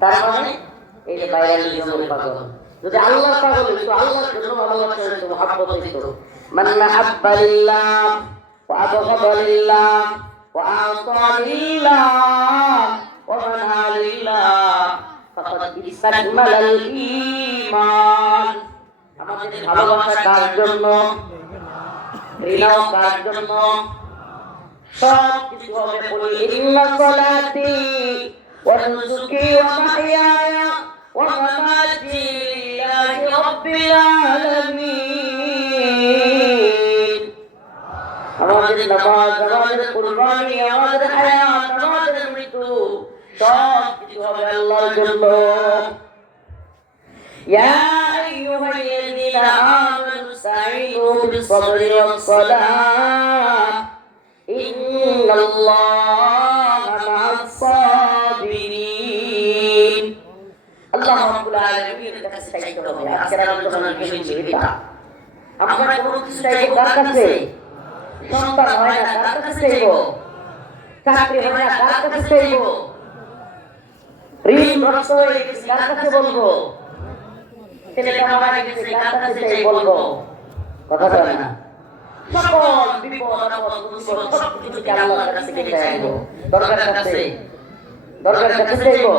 তার মানে এই যে ভাইরালিজমের পাগল। যদি আল্লাহর পাগল হইতো, আল্লাহর জন্য ভালোবাসা হইতো, মহব্বত হইতো। মান আহাব্বা লিল্লাহ ওয়া আবগাদা লিল্লাহ ওয়া আতা লিল্লাহ ওয়া মানা লিল্লাহ ফাকাদ ইসতাকমালাল ঈমান। আমাদের ভালোবাসা কার জন্য, ঘৃণাও কার জন্য? সব কিছু হবে বলি ইন্না সালাতি ওয়া নুসুকি ওয়া মাহইয়ায়া ওয়া মামাতি লিল্লাহি রাব্বিল আলামিন। আমাদের নামাজ, আমাদের কুরবানি, আমাদের হায়াত, আমাদের মৃত্যু সব কিছু হবে আল্লাহর জন্য। ইয়া আইয়ুহাল্লাযীনা আমানু ইসতাঈনু বিস-সাবরি ওয়াস-সালাহ ইন্নাল্লাহা মা'আস-সাবিরিন। আল্লাহ রাব্বুল আলামিনের কাছে চাইতে হবে। আজকের আলোচনার বিষয় এটা। আমরা কোন কিছু চাইবো কার কাছে? সন্তান হয় না কার কাছে চাইবো? চাকরি হয় না কার কাছে চাইবো? ঋণ নষ্ট হয়ে গেছে কার কাছে বলবো? ছেলেটা মারা গেছে কার কাছে চাই বলবো? কথা বলে না। সকল বিপদ আপদ মুসিবত সব কিছু আল্লাহর কাছে চাইবো। দরকার কাছে, দরকার কাছে চাইবো,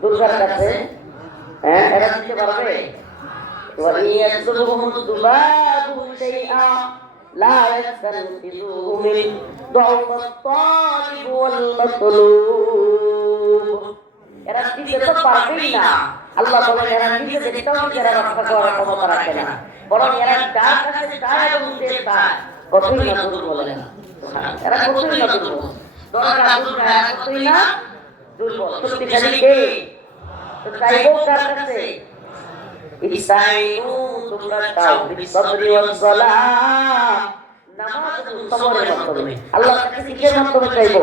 দুর্গার কাছে। হ্যাঁ, এরা দিতে পারবে? ওয়ালিয়াযুবুহুম দুবাবু শাইআ লা ইয়াস্তানফিযুহু মিন দুআফাত তালিব ওয়াল মাতলুব। এরা দিতে তো পারবেই না। আল্লাহ বলেন এরা নিজে দেখতেও এরা রক্ষা করার ক্ষমতা রাখে না, বরং এরা যার কাছে চায় এবং যে চায় কতই না দুর্বল বলেন। এরা কতই না দুর্বল, দরকার দুর্গা কতই না দুর্বল। শক্তিশালী কে? তো চাইবো কার কাছে? ইসতাঈনু তোমরা চাও বিস-সাবরি ওয়াস-সালাহ, নামাজ এবং সবরের মাধ্যমে। আল্লাহর কাছে কিসের মাধ্যমে চাইবো?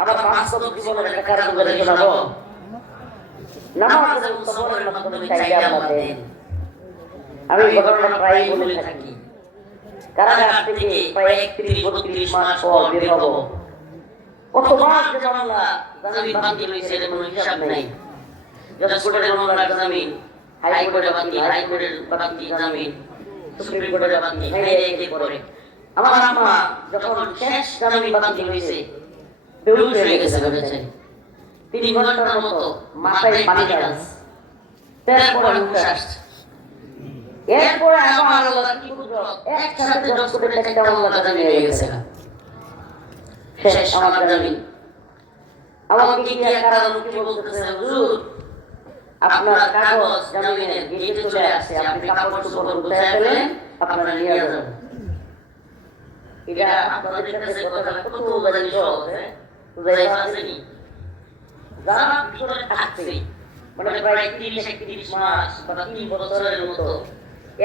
আমার বাস্তব জীবনের একটা কারণ বলে শোনাবো। নামাজ এবং সবরের মাধ্যমে চাইলে আল্লাহ দেন। আমি ঘটনা প্রায় বলে থাকি। কারাগার থেকে প্রায় 31-32 মাস পর বের হবো। কত মাস যে মামলা জামিন বাতিল হয়েছে এর কোনো হিসাব নাই। জজ কোর্টের মামলা জামিন, হাইকোর্টের বাতিল, হাইকোর্টের বাতিল জামিন, সুপ্রিম কোর্টের বাতিল, একে পরে। আমার আম্মা যখন শেষ জামিন বাতিল হয়েছে বেহুশ হয়ে গেছে বেচারি। 3 ঘন্টার মতো মাথায় পানি যাচ্ছে, তারপরে হুঁশ আসছে। এরপরে আমার আল্লাহ কি কুদরত, একসাথে জজ কোর্টের একটা মামলা জামিন হয়ে গেছে। শেষ আমার জামিন। আমাকে কি কারণ কি বলতেছে, হুজুর আপনার কাগজ জামিনের গেটে চলে আসছে, আপনি কাপড় চোপড় গুছায় ফেলেন, আপনারা নিয়ে যাবেন। এটা আপনাদের কাছে কথাটা কত বাজে সহজ, বুঝাই পারছেনি? যারা ভিতরে থাকছে মানে প্রায় 30-31 মাস বা 3 বছরের মতো,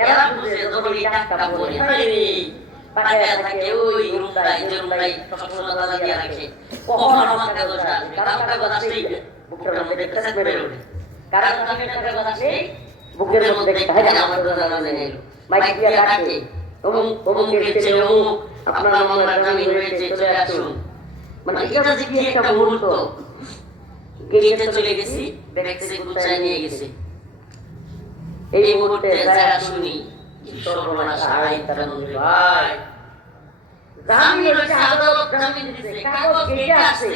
এরা বুঝে যখন এই টাকা পড়ে পাকায় থাকে ওই রুমটাই যে রুমটাই সবসময় তালা দিয়ে রাখে, কখন আমার কাগজ আসে, কারণ কাগজ আসলেই বুকের মধ্যে একটা মেরে ওঠে। কারণ কাগজ আসলে বুকের মধ্যে একটা হয় আমার কাগজ নেই, মাইক দিয়ে ডাকে অমুকের ছেলে অমুক আপনার মামলা জামিন হয়েছে চলে আসুন। মানে এটা যে কি একটা মুহূর্ত, গেটে চলে গেছি, ব্যাগসে গুছায় নিয়ে গেছি। এই মুহূর্তে যায় শুনি কি সর্বনাশ, আইন তারানুল ভাই জামিন হয়েছে, আদালত জামিন দিয়েছে, কাগজ গেটে আসছে,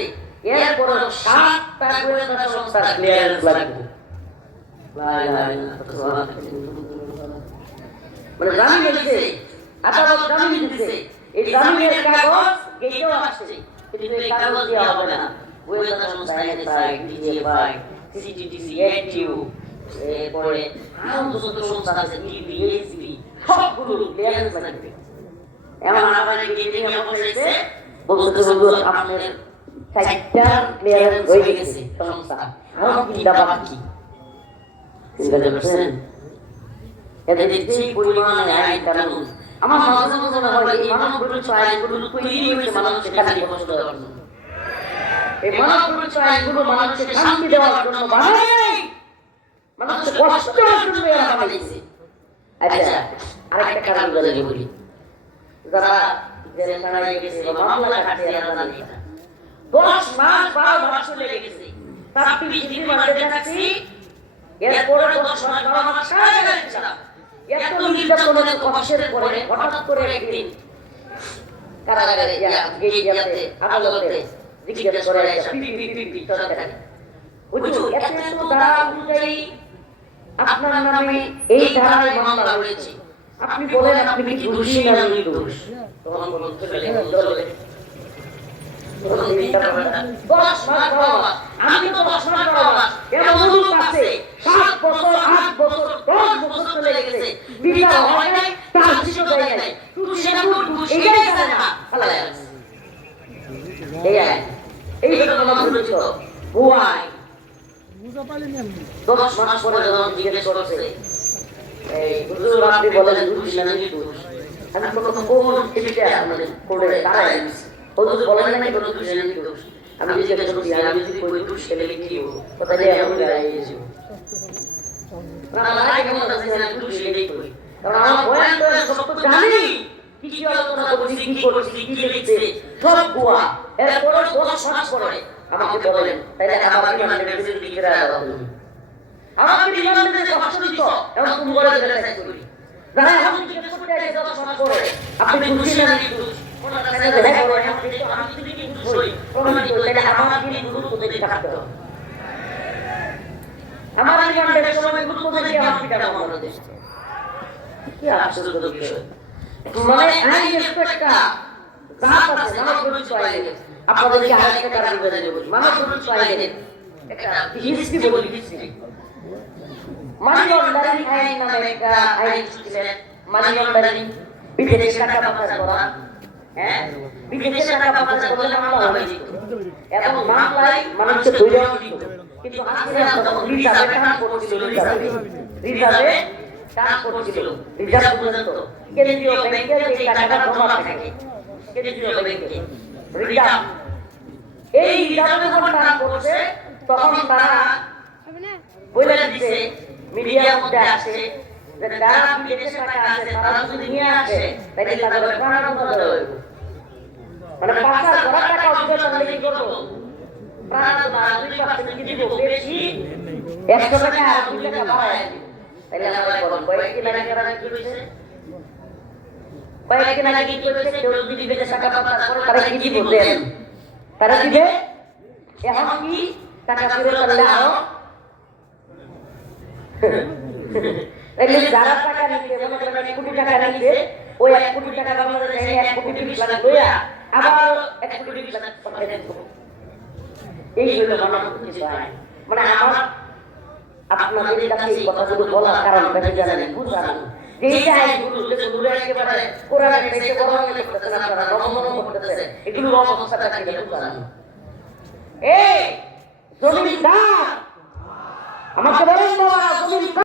এরপর 7টা গোয়েন্দা সংস্থা ক্লিয়ারেন্স লাগবে। মানে জামিন হয়েছে, আদালত জামিন দিয়েছে, এই জামিনের কাগজ গেটেও আসছে, কিন্তু এই কাগজ দেওয়া হবে না। গোয়েন্দা সংস্থা এনএসআই, ডিজিএফআই, সিটিটিসি, এটিইউ, এরপরে আরো যত সংস্থা আছে, টিভি, এসবি, সবগুলো ক্লিয়ারেন্স লাগবে। এমন আমাদের গেটে বসেছে, বলতে হুজুর আপনার 4টা ক্লিয়ারেন্স হয়ে গেছে সংস্থা, আরো 3টা বাকি। চিন্তা করছেন এদের যে পরিমাণে আইন কানুন, আমার মাঝে মাঝে মনে হয় এই মানব বিরোধী আইনগুলো তৈরি হয়েছে মানুষকে খালি কষ্ট দেওয়ার জন্য। এই মানব বিরোধী আইনগুলো মানুষকে শান্তি দেওয়ার জন্য বানায় নাই, মানুষকে কষ্ট দেওয়ার জন্য এরা বানাইছে। আচ্ছা, আরেকটা কারণ বলি, যারা জেলখানায় গেছে বা মামলা কাটছে এরা জানে, 10 মাস 12 মাস চলে গেছে, 26 ডিগ্রি মাঠে থাকছি, এরপরে 10 মাস 12 মাস কারাগারে ছিলাম। এত নির্যাতনের কষ্টের পরে হঠাৎ করে একদিন কারাগারে গিয়ে আদালতে জিজ্ঞেস করে পিপি সরকার, হুজুর এত ধারা অনুযায়ী আপনার নামে এই ধারায় মামলা হয়েছে, আপনি বলেন আপনি কি দোষী না নির্দোষ? তখন বলতে দলে 10 মাস 12 মাস, আমি তো 10 মাস 12 মাস এমন লোক আছে 7 বছর 8 বছর 10 বছর চলে গেছে, বিচার হয় নাই, তার শিশু দেয় নাই, দোষী না নির্দোষ এটাই জানে না, ফালাই আছে। এই ঘটনা বলেছিল বুয়াই 10 মাস পরে যখন জিজ্ঞেস করছে, এই হুজুর আপনি বলেন দোষী না নির্দোষ? আমি কোন টিভিতে আপনাদের করে দাঁড়ায় আছি, হুজুর বলেন না কোন দোষী না নির্দোষ? আমি জিজ্ঞেস করছি আমি যদি কই দোষ খেলে কি হবো, কথা দিয়ে আমি দাঁড়ায় গেছি। আমার আগে কেমন আছে আমি দোষ এটাই করি, কারণ আমার বয়ান তো সব তো জানি, কি কি আলোচনা করছি, কি করছি, কি লিখছে সব বুয়া। এরপরে 10 মাস পরে আমাকে বলেন, তাইলে আমার ইমানের বেশি লিখে রাখা হবে, আমাকে ইমানের কষ্ট দিত এবং তুমি বলে দিতে চাইছো যারা এখন জিজ্ঞেস করতে আছে 10 মাস পরে আপনি দোষী না নির্দোষ, কোন কাছে দেখা করে আমি তো আমি যদি কি দোষী প্রমাণিত তাইলে আমার কি গুরুত্ব দিতে থাকতে হবে, আমার ইমানের সময় গুরুত্ব দিতে আমার পিতা মামলা দিচ্ছে। কি আশ্চর্য বিষয়, মানে আই একটা জাত আছে মানব পরিচয় আইনে, আপনাদেরকে আরেকটা কারণ বলে দেব, মানব পরিচয় আইনে একটা হিস্ট্রি বলি, হিস্ট্রি মানি লন্ডারিং আইন নামে একটা আইন ছিলেন। মানি লন্ডারিং বিদেশে টাকা পাচার করা, বিদেশে টাকা পাচার করলে মামলা হবে, এবং মামলায় মানুষকে ধৈর্য দিত, কিন্তু হাসিনা তখন রিজার্ভে টান করছিল, রিজার্ভে টান করছিল, রিজার্ভ পর্যন্ত কেন্দ্রীয় ব্যাংকে যে টাকাটা জমা থাকে কেন্দ্রীয় ব্যাংকে রিজার্ভ, এই রিজার্ভে যখন টান করছে তখন তারা বলে দিচ্ছে মিডিয়ার মধ্যে আসে যে যারা বিদেশে টাকা আছে তারা যদি নিয়ে আসে তাহলে তাদের প্রাণ বন্ধ হয়ে যাবে, মানে পাচার করা টাকা উঠে তাহলে কি করবো, প্রাণ না 2% কি দিব বেশি 100 টাকা আর 2 টাকা বাড়ায় দিব। তাহলে আমরা বলব কয়েকদিন আগে তারা কি করেছে, কয়েকদিন আগে কি করেছে, কেউ যদি বিদেশে টাকা পাচার করে তারা কি দিব দেন, তারা দিবে। এখন কি টাকা ফেরত আনলে আরো তাহলে যারা টাকা নিচ্ছে মনে করেন 1 কোটি টাকা নিচ্ছে, ওই 1 কোটি টাকা বাংলাদেশে 1 কোটি 20 লাখ লইয়া আবার 1 কোটি 20 লাখ পাঠাই দেব। এই হলো মানব পরিচয়। মানে আমার আপনাদের কাছে এই কথাগুলো বলার কারণ কি জানেন, বুঝানো যে এইটা আইনগুলো যেগুলো একেবারে কোরআনের থেকে বড় মনে করতেছেন আপনারা, নমন করতেছেন, এগুলো অবস্থাটা কি বুঝানো। এই জমিদার আমাকে বলেন বাবা, জমিদার